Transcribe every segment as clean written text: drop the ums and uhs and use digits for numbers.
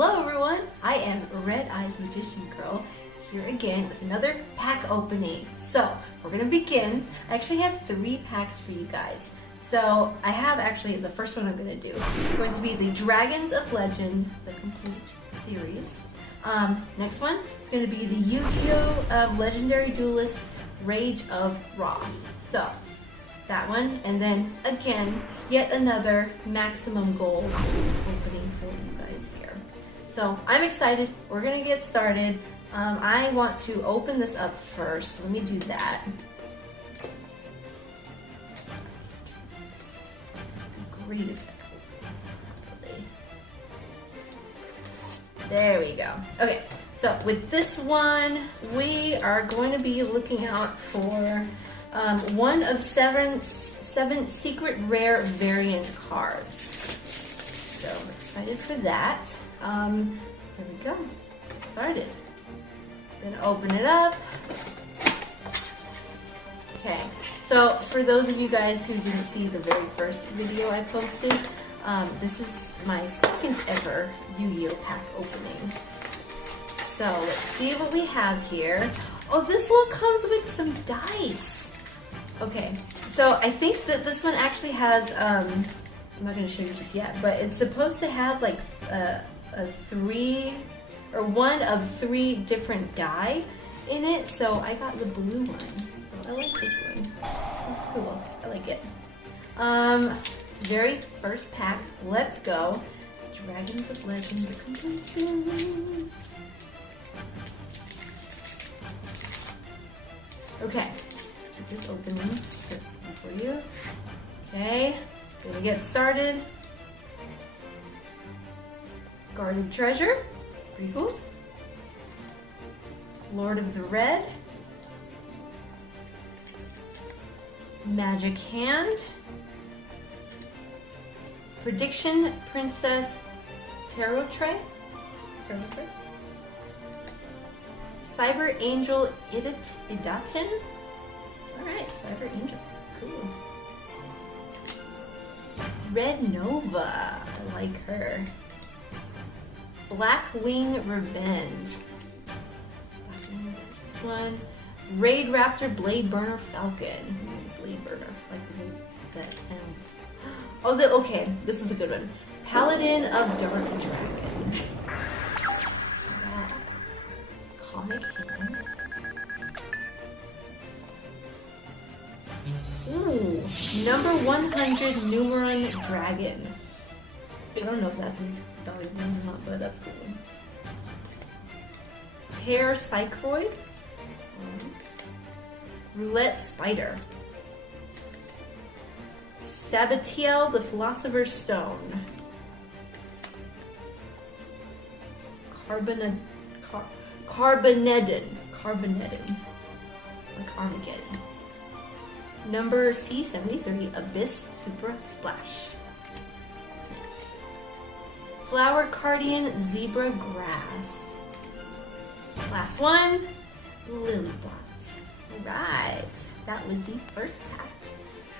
Hello everyone, I am Red Eyes Magician Girl here again with another pack opening. So we're going to begin. I actually have 3 packs for you guys. So I have actually the first one I'm going to do. It's going to be the Dragons of Legend, the complete series. Next one is going to be the Yu-Gi-Oh! Legendary Duelist Rage of Ra. So that one, and then again, yet another Maximum Gold opening for you guys here. So I'm excited. We're gonna get started. I want to open this up first. Let me do that. Great if I can open this properly. There we go. Okay, so with this one, we are going to be looking out for one of seven secret rare variant cards. So I'm excited for that. There we go. Get started. Gonna open it up. Okay. So for those of you guys who didn't see the very first video I posted, this is my second ever Yu-Gi-Oh! Pack opening. So let's see what we have here. Oh, this one comes with some dice. Okay, so I think that this one actually has, I'm not going to show you just yet, but it's supposed to have like one of 3 different die in it, so I got the blue one. So I like this one. It's cool. I like it. Very first pack, let's go. Dragons of Legend, the complete series. Okay. This opening for you. Okay, gonna get started. Guarded Treasure, pretty cool. Lord of the Red. Magic Hand. Prediction Princess Tarot Tray. Cyber Angel Idaten. Alright, Cyber Angel. Cool. Red Nova. I like her. Blackwing Revenge. This one. Raid Raptor Blade Burner Falcon. Blade Burner. Like the way that sounds. Oh, okay. This is a good one. Paladin of Dark Dragon. Right. Comic Hand. Ooh, number 100 Numeron Dragon. I don't know if that's valuable or not, but that's cool. Pear Psychroid. Roulette Spider. Sabatiel the Philosopher's Stone. Carbonedon. Like Armageddon. Number C73, Abyss Super Splash. Nice. Flower Cardian Zebra Grass. Last one, Lilybot. Alright, that was the first pack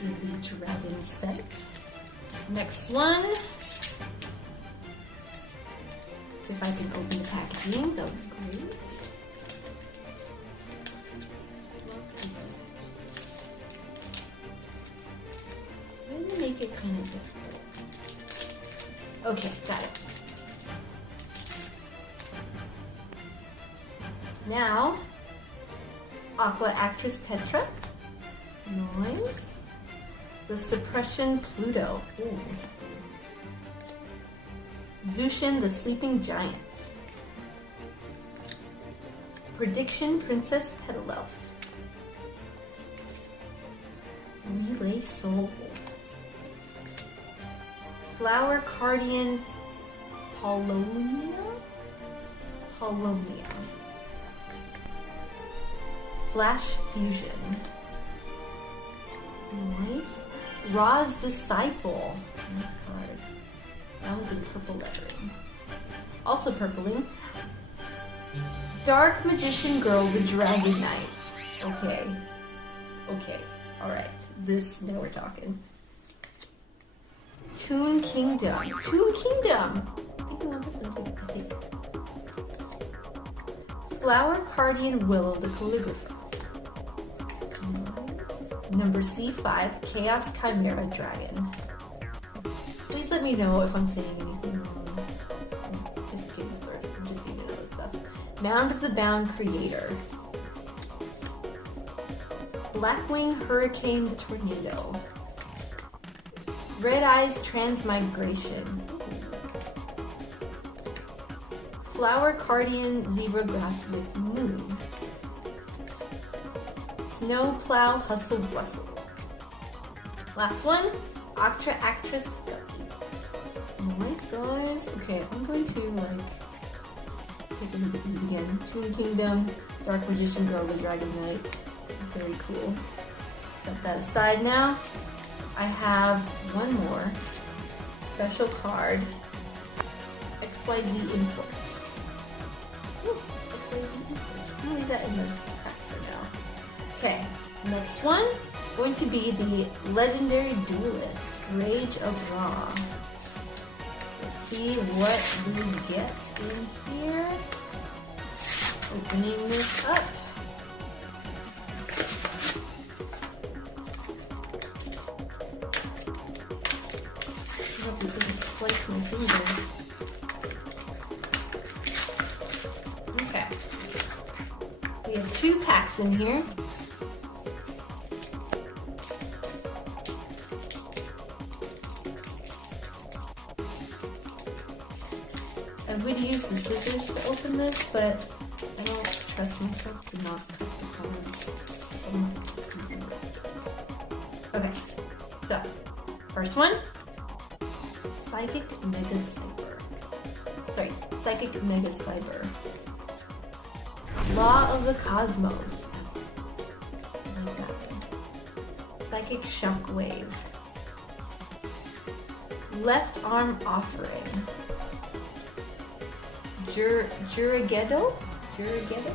in the Dragon set. Next one. If I can open the packaging, that would be great. Make it kind of difficult. Okay, got it. Now, Aqua Actress Tetra. Nice. The Suppression Pluto. Ooh. Zushin the Sleeping Giant. Prediction Princess Petalelf. Relay Soul. Flower Cardian Polomia. Flash Fusion. Nice. Ra's Disciple. Nice card. That was in purple lettering. Also purpling. Dark Magician Girl, the Dragon Knight. Okay. Alright. Now we're talking. Toon Kingdom. Toon Kingdom! I think want this one too, I think. Flower Cardian Willow the Calligrapher. Number C5, Chaos Chimera Dragon. Please let me know if I'm saying anything wrong. Just getting started. I'm just getting all this stuff. Mound of the Bound Creator. Blackwing Hurricane the Tornado. Red Eyes Transmigration. Flower Cardian Zebra Grass with Moon. Snow Plow Hustle Bustle. Last one, Octra Actress Guppy. Nice guys. Okay, I'm going to take a look at these again. Toon Kingdom, Dark Magician Girl, the Dragon Knight. Very cool. Set that aside now. I have one more special card. XYZ Import. Ooh, XYZ Import. I'll leave that in the pack for now. Okay, next one, going to be the Legendary Duelist, Rage of Ra. Let's see what we get in here. Opening this up. I hope this doesn't slice my fingers. Okay. We have 2 packs in here. I would use the scissors to open this, but I don't trust myself to not cut the cards. Okay, so first one, Psychic Mega Cyber. Sorry, Psychic Mega Cyber. Law of the Cosmos. I like that one. Psychic Shockwave. Left Arm Offering. Juragedo? Juragedo?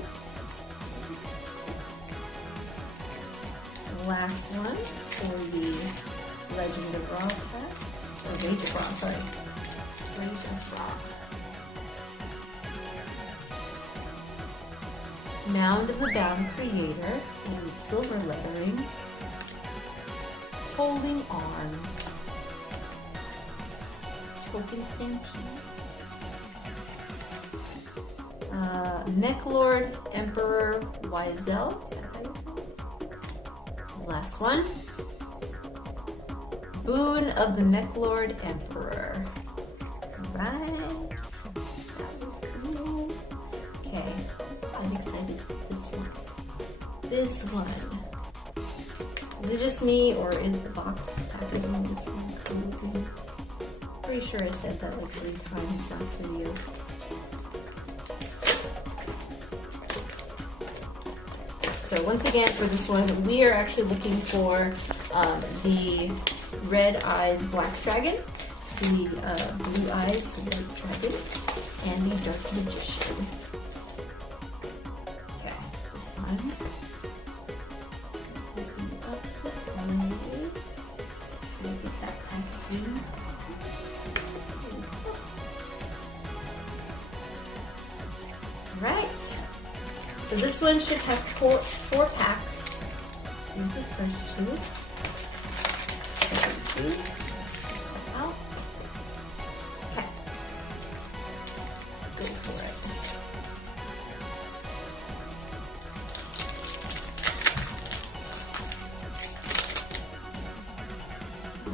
The last one for the Legend of Ra pack. Or Rage of Ra, sorry. Rage of Ra. Mound of the Bound Creator in silver lettering. Holding Arms. Token Stampede. Mechlord Emperor Wiesel. Last one. Boon of the Mechlord Emperor. Alright. That was cool. Okay. I'm excited for this one. Is it just me or is the box packaging just really cool? Pretty sure I said that like 3 times last video. So once again, for this one, we are actually looking for the Red Eyes Black Dragon, the Blue Eyes White Dragon, and the Dark Magician. Okay, this one. Open up this one. Look at that packaging. Right. So this one should have four packs. Here's the first 2. Second 2. Out. Okay. Go for it.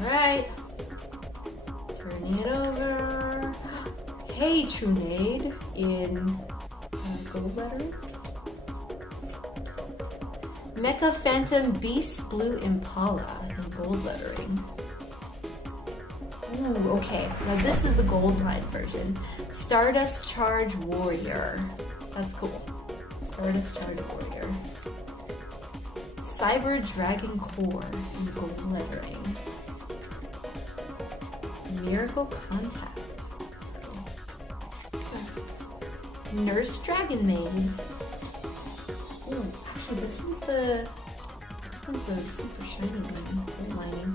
Alright. Turning it over. Hey, Trunade in gold lettering. Mecha Phantom Beast Blue Impala in gold lettering. Ooh, okay. Now this is the gold line version. Stardust Charge Warrior. That's cool. Stardust Charge Warrior. Cyber Dragon Core in gold lettering. Miracle Contact. Nurse Dragon Maid. Ooh, actually this one's the super shiny one. Lining.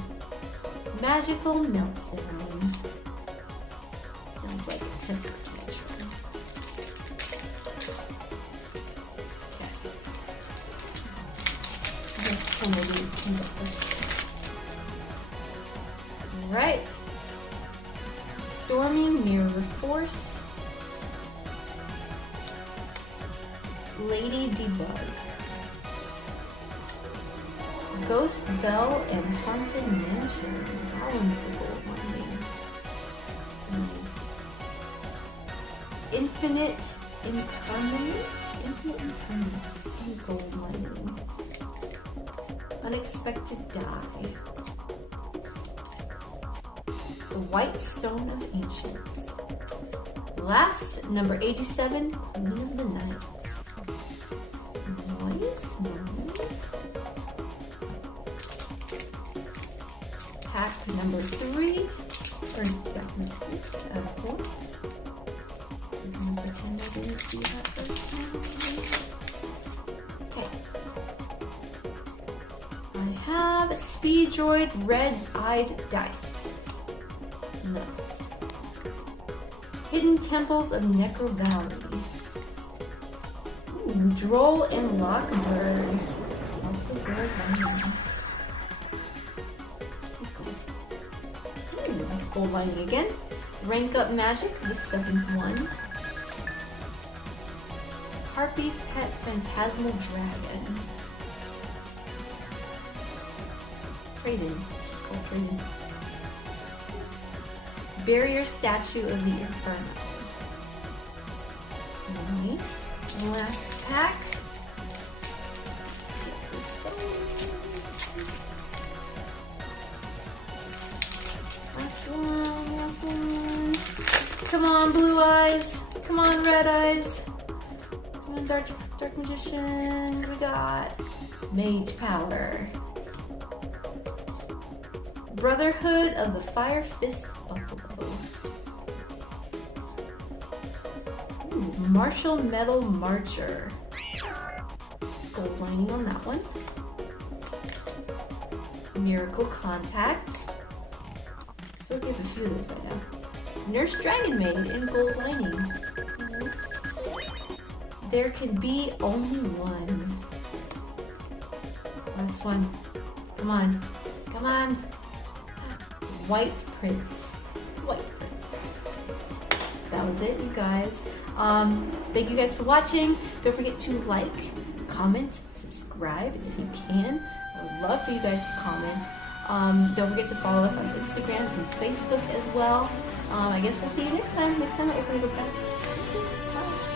Magical Meltdown. Sounds like temperature. Alright. Storming Mirror Force. Lady Debug. Ghost Bell and Haunted Mansion. That one's the gold one. Nice. Infinite Impermanence. Infinite Impermanence. And gold mining. Unexpected Die. The White Stone of Ancients. Last, number 87, Queen of the Night. Nice, nice. Pack number 3, or pack number 4. So I'm gonna pretend I didn't see that first time. Okay. I have a Speedroid Red-Eyed Dice. Nice. Hidden Temples of Necro Valley. Ooh, Droll and Lockbird. Also very fun. Ooh, gold lining again. Rank Up Magic, the 7th one. Harpy's Pet Phantasmal Dragon. Trade-in. Just called trade-in. Barrier Statue of the Inferno. Nice. Last pack. Last one. Come on, Blue Eyes. Come on, Red Eyes. Come on, Dark Magician. We got Mage Power. Brotherhood of the Fire Fist Buffalo. Ooh, Martial Metal Marcher. Gold lining on that one. Miracle Contact. We'll give a few of those right now. Nurse Dragon Maid in gold lining. Nice. There can be only one. Last one. Come on. Come on. White Prince. White Prince. That was it, you guys. Thank you guys for watching. Don't forget to like, comment, subscribe if you can. I would love for you guys to comment. Don't forget to follow us on Instagram and Facebook as well. I guess we'll see you next time. Next time I open a book. Bye.